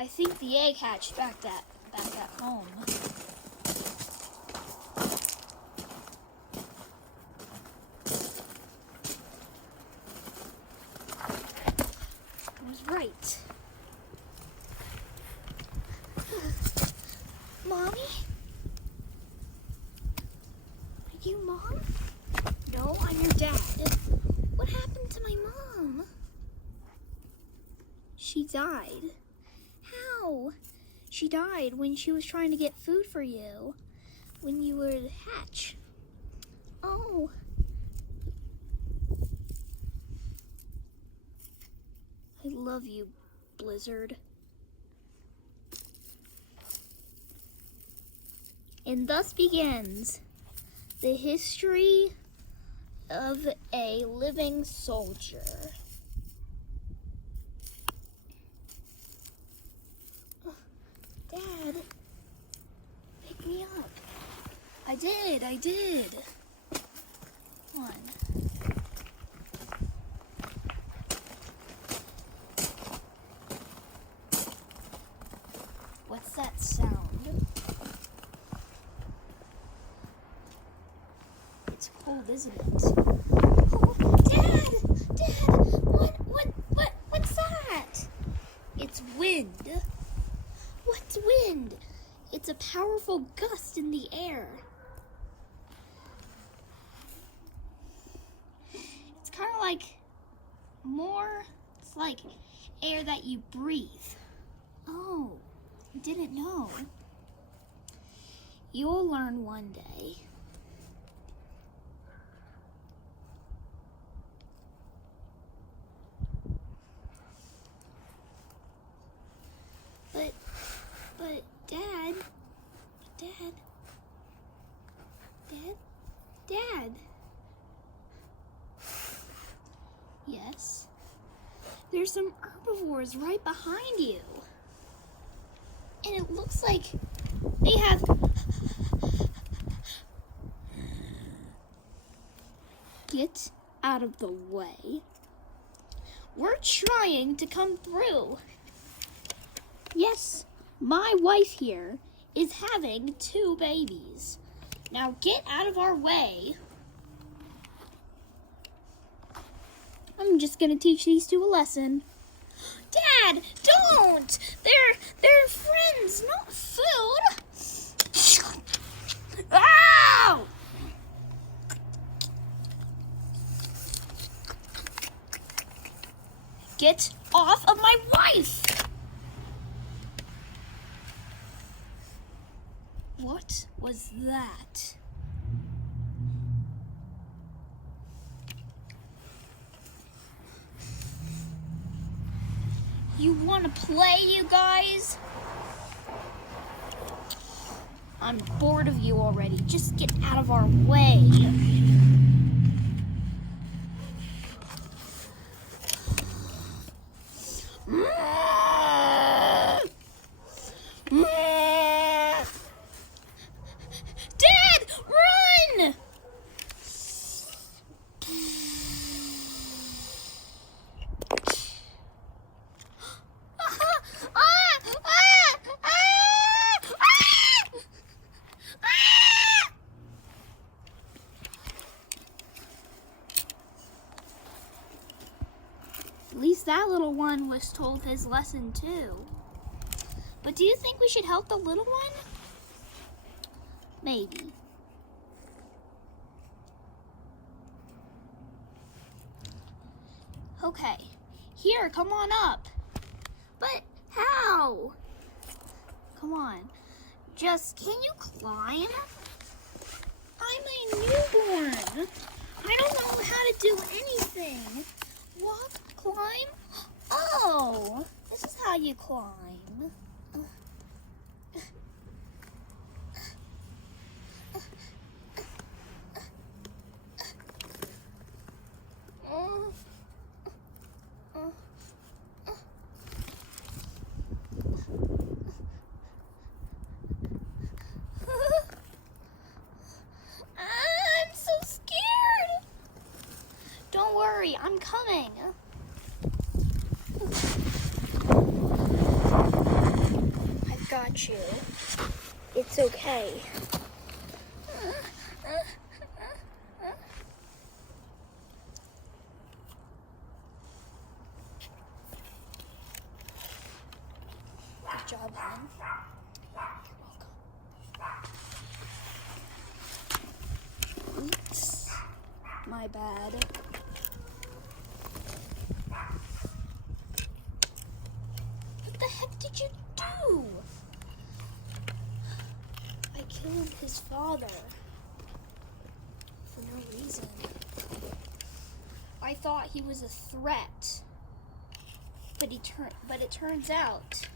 I think the egg hatched back at home. I was right. Mommy? Are you Mom? No, I'm your dad. What happened to my mom? She died. How? She died when she was trying to get food for you when you were the hatch. Oh. I love you, Blizzard. And thus begins the history of a living soldier. Dad, pick me up. I did. Come on. What's that sound? It's cold, isn't it? Oh, Dad! What's that? It's wind. What's wind? It's a powerful gust in the air. It's kind of like it's like air that you breathe. Oh, I didn't know. You'll learn one day. But Dad. Yes? There's some herbivores right behind you. And it looks like they have... Get out of the way. We're trying to come through. Yes, my wife here is having 2 babies. Now get out of our way. I'm just gonna teach these 2 a lesson. Dad, don't! They're friends, not food. Ow! Get off of my wife! What was that? You want to play, you guys? I'm bored of you already. Just get out of our way. Dad, run! At least that little one was told his lesson too. But do you think we should help the little one? Maybe. Okay, here, come on up. But how? Come on, just, can you climb? I'm a newborn. I don't know how to do anything. Walk, climb. Oh, this is how you climb. I'm so scared. Don't worry, I'm coming. got you. It's okay. Good job, hon. You're welcome. Oops. My bad. What the heck did you do? I killed his father. For no reason. I thought he was a threat. But it turns out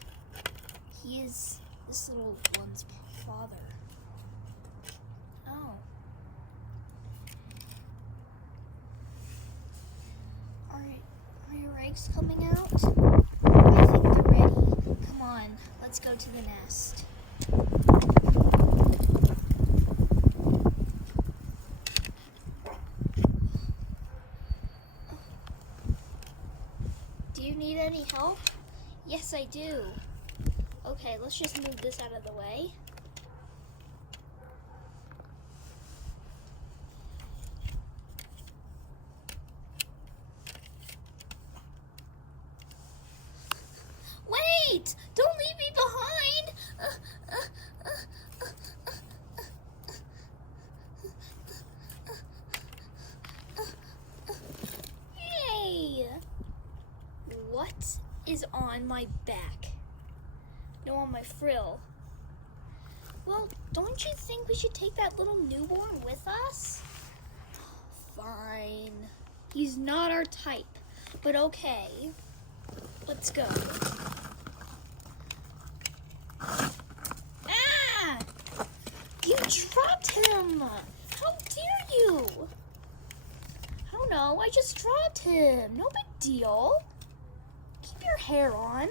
he is this little one's father. Oh. Are your eggs coming out? I think they're ready. Come on, let's go to the nest. Do you need any help? Yes, I do. Okay, let's just move this out of the way. Wait! Don't leave me behind! Hey! What is on my back? No, on my frill. Well, don't you think we should take that little newborn with us? Fine. He's not our type, but okay. Let's go. Ah! You dropped him! How dare you? I don't know, I just dropped him. No big deal. Keep your hair on.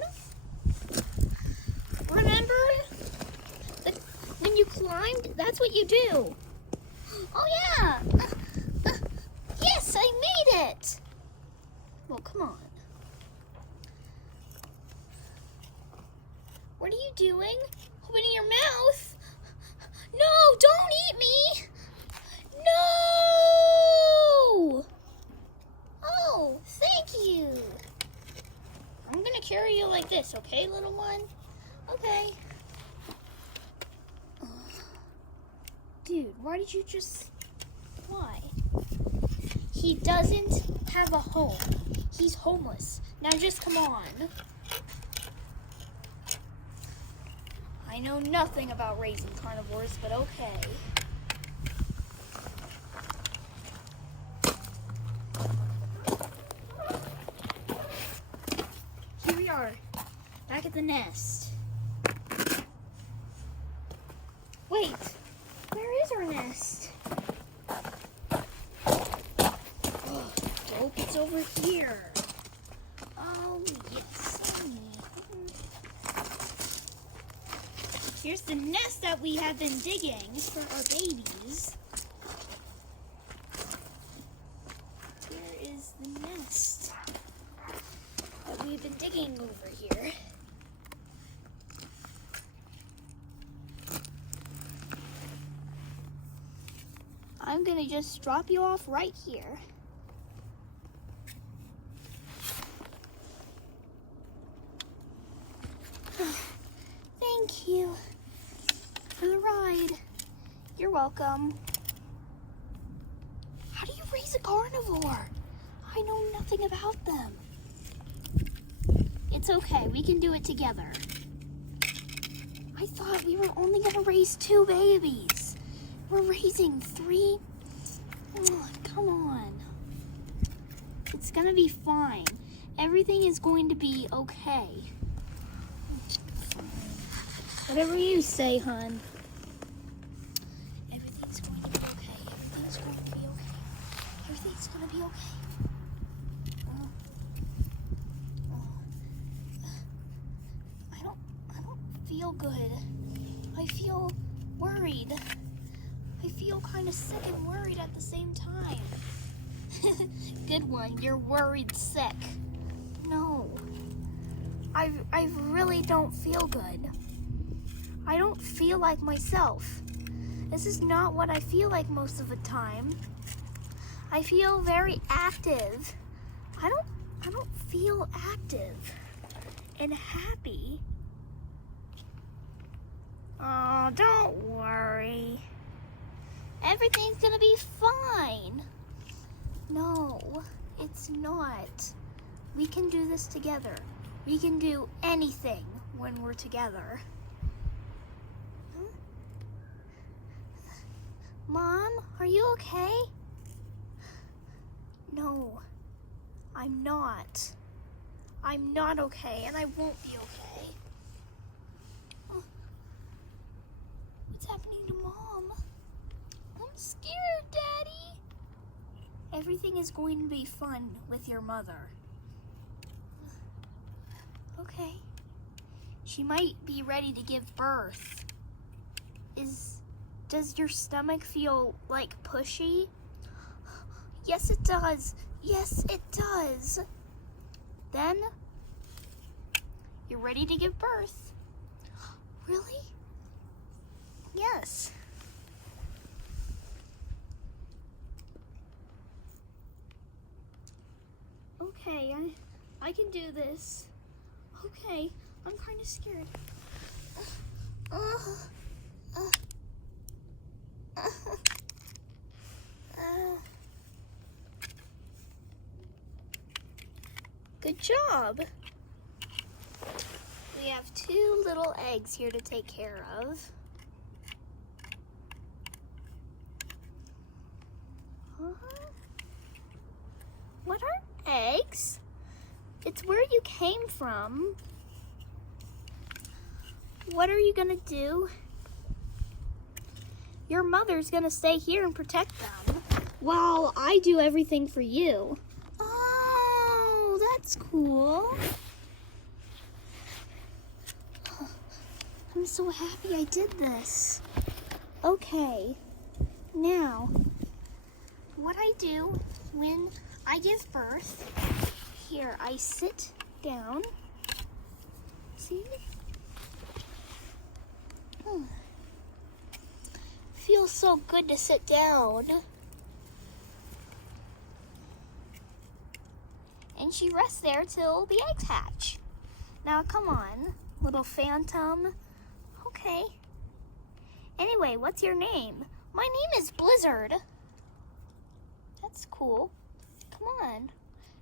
Remember? When you climbed, that's what you do. Oh yeah! Yes, I made it! Well, come on. What are you doing? Opening your mouth? No, don't eat me! No! Oh, thank you. I'm gonna carry you like this, okay, little one? Okay. Dude, why did you just... Why? He doesn't have a home. He's homeless. Now just come on. I know nothing about raising carnivores, but okay. Here we are, back at the nest. Wait, where is our nest? Oh, nope, it's over here. Oh, yes. Here's the nest that we have been digging for our babies. Where is the nest that we've been digging over here? I'm gonna just drop you off right here. Thank you for the ride. You're welcome. How do you raise a carnivore? I know nothing about them. It's okay, we can do it together. I thought we were only gonna raise 2 babies. We're raising 3. Oh, come on. It's gonna be fine. Everything is going to be okay. Whatever you say, hon. Everything's going to be okay. Everything's going to be okay. Everything's going to be okay. I don't feel good. I feel worried. I feel kind of sick and worried at the same time. Good one. You're worried sick. No. I really don't feel good. I don't feel like myself. This is not what I feel like most of the time. I feel very active. I don't feel active and happy. Oh, don't worry. Everything's gonna be fine. No, it's not. We can do this together. We can do anything when we're together. Huh? Mom, are you okay? No, I'm not. I'm not okay, and I won't be okay. Oh. What's happening to Mom? I'm scared, Daddy. Everything is going to be fun with your mother. Okay. She might be ready to give birth. Does your stomach feel like pushy? Yes, it does. Yes, it does. Then you're ready to give birth. Really? Yes. Okay, I can do this. Okay, I'm kind of scared. Good job. We have 2 little eggs here to take care of. What are eggs? It's where you came from. What are you gonna do? Your mother's gonna stay here and protect them while I do everything for you. Oh, that's cool. I'm so happy I did this. Okay, now, what I do when I give birth, here I sit down. See? Feels so good to sit down. And she rests there till the eggs hatch. Now come on, little phantom. Okay. Anyway, what's your name? My name is Blizzard. That's cool. Come on.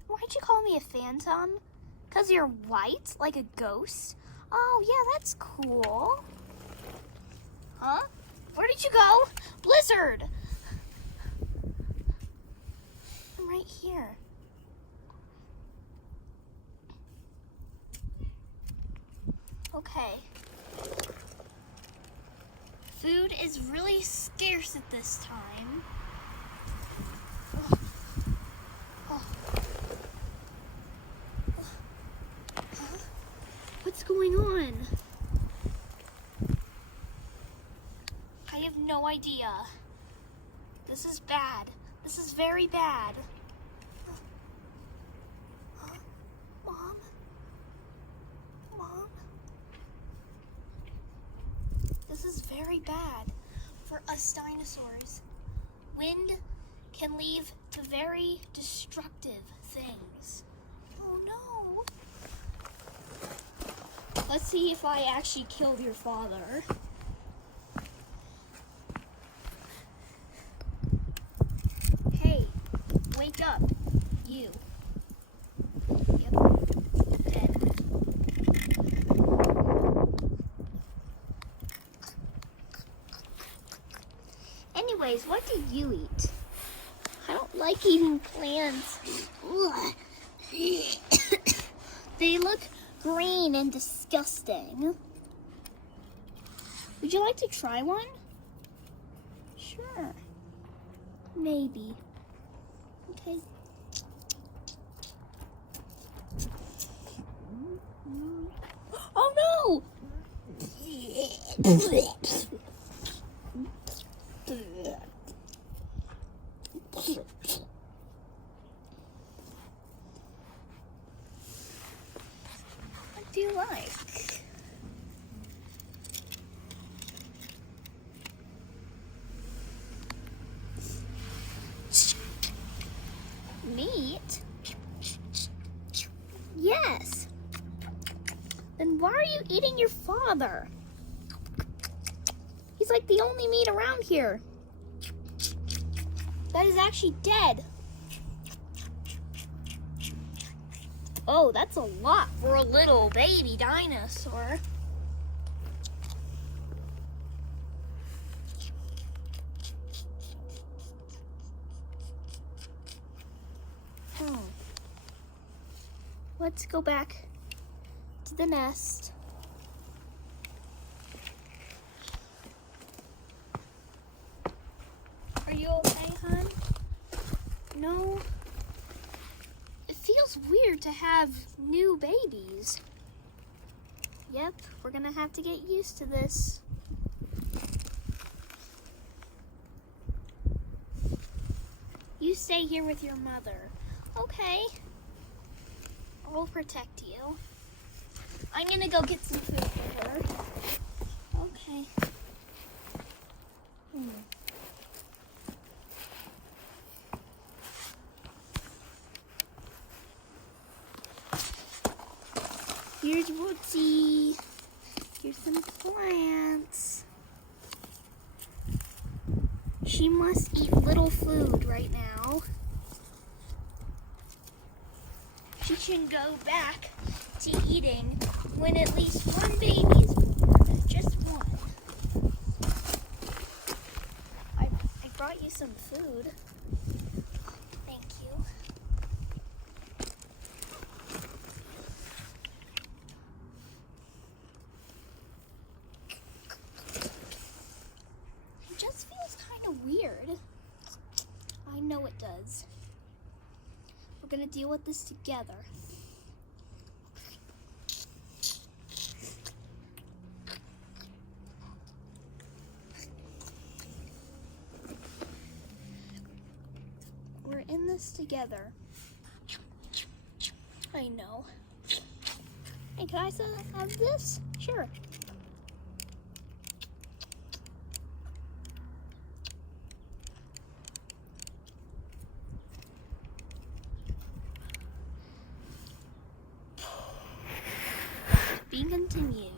Why'd you call me a phantom? 'Cause you're white, like a ghost? Oh, yeah, that's cool. Huh? Where did you go? Blizzard! I'm right here. Okay. Food is really scarce at this time. What's going on? I have no idea. This is bad. This is very bad. Mom? Mom? This is very bad for us dinosaurs. Wind can lead to very destructive things. Oh no. Let's see if I actually killed your father. Hey, wake up, you. Yep, dead. Anyways, what do you eat? I don't like eating plants. They look green and disgusting. Would you like to try one? Sure. Maybe. Okay. Oh no! What do you like? meat? Yes. Then why are you eating your father? He's like the only meat around here that is actually dead. Oh, that's a lot for a little baby dinosaur. Let's go back to the nest. Are you okay, hon? No? It feels weird to have new babies. Yep, we're gonna have to get used to this. You stay here with your mother. Okay. I'll protect you. I'm gonna go get some food for her. Okay. Here's Woodsy. Here's some plants. She must eat little food right now. She can go back to eating when at least one baby is born. Just one. I brought you some food. Thank you. It just feels kind of weird. I know it does. We're gonna deal with this together. We're in this together. I know. Hey, can I have this? Sure. Being continued.